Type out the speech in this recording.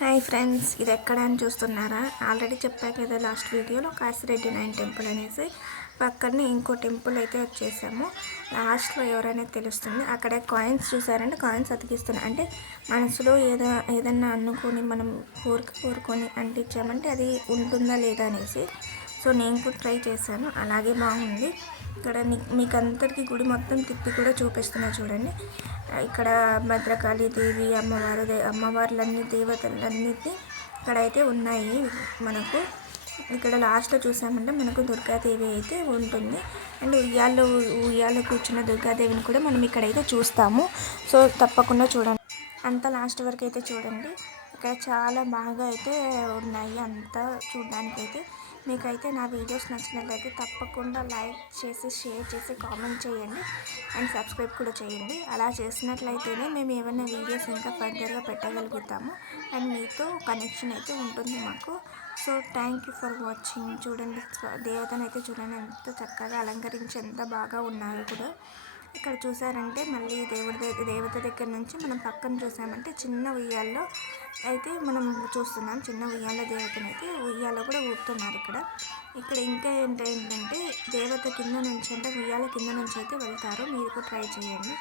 Hi friends, ఇది ఎక్కడ అని చూస్తున్నారా? ఆల్రెడీ చెప్పా కదా లాస్ట్ వీడియోలో కాశిరెడ్డి 9 టెంపుల్ అనేసి. పక్కనే ఇంకో టెంపుల్ అయితే వచ్చేసాము. లాస్ట్లో ఎవరనేది తెలుస్తుంది. అక్కడ కాయిన్స్ చూసారంటే కాయిన్స్ అతికిస్తున్నాయి. అంటే మనసులో ఏదన్నా అనుకొని మనం కోరుకొని అంటించామంటే అది ఉంటుందా లేదా అనేసి. సో నేను కూడా ట్రై చేశాను, అలాగే బాగుంది. ఇక్కడ మీకు అందరికీ గుడి మొత్తం తిప్పి కూడా చూపిస్తున్నా చూడండి. ఇక్కడ భద్రకాళి దేవి అమ్మవార్లన్నీ దేవతలన్నిటి ఇక్కడైతే ఉన్నాయి మనకు. ఇక్కడ లాస్ట్లో చూసామంటే మనకు దుర్గాదేవి అయితే ఉంటుంది. అండ్ ఉయ్యాల్లో కూర్చున్న దుర్గాదేవిని కూడా మనం ఇక్కడైతే చూస్తాము. సో తప్పకుండా చూడండి, అంత లాస్ట్ వరకు అయితే చూడండి. ఇక్కడ చాలా బాగా అయితే ఉన్నాయి అంతా చూడడానికైతే. మీకైతే నా వీడియోస్ నచ్చినట్లయితే తప్పకుండా లైక్ చేసి షేర్ చేసి కామెంట్ చేయండి అండ్ సబ్స్క్రైబ్ కూడా చేయండి. అలా చేసినట్లయితేనే మేము ఏమైనా వీడియోస్ ఇంకా ఫర్దర్గా పెట్టగలుగుతాము అండ్ మీతో కనెక్షన్ అయితే ఉంటుంది మాకు. So thank you for watching. చూడండి, దేవతను అయితే చూడండి ఎంత చక్కగా అలంకరించి ఎంత బాగా ఉన్నారు కూడా. ఇక్కడ చూసారంటే మళ్ళీ దేవత దగ్గర నుంచి మనం పక్కన చూసామంటే చిన్న ఉయ్యాల్లో అయితే మనం చూస్తున్నాం. చిన్న ఉయ్యాల దేవతను అయితే ఉయ్యాల కూడా ఊపుతున్నారు ఇక్కడ ఇంకా ఏంటంటే దేవత కింద నుంచి అంటే ఉయ్యాల కింద నుంచి అయితే వెళ్తారు. మీరు కూడా ట్రై చేయండి.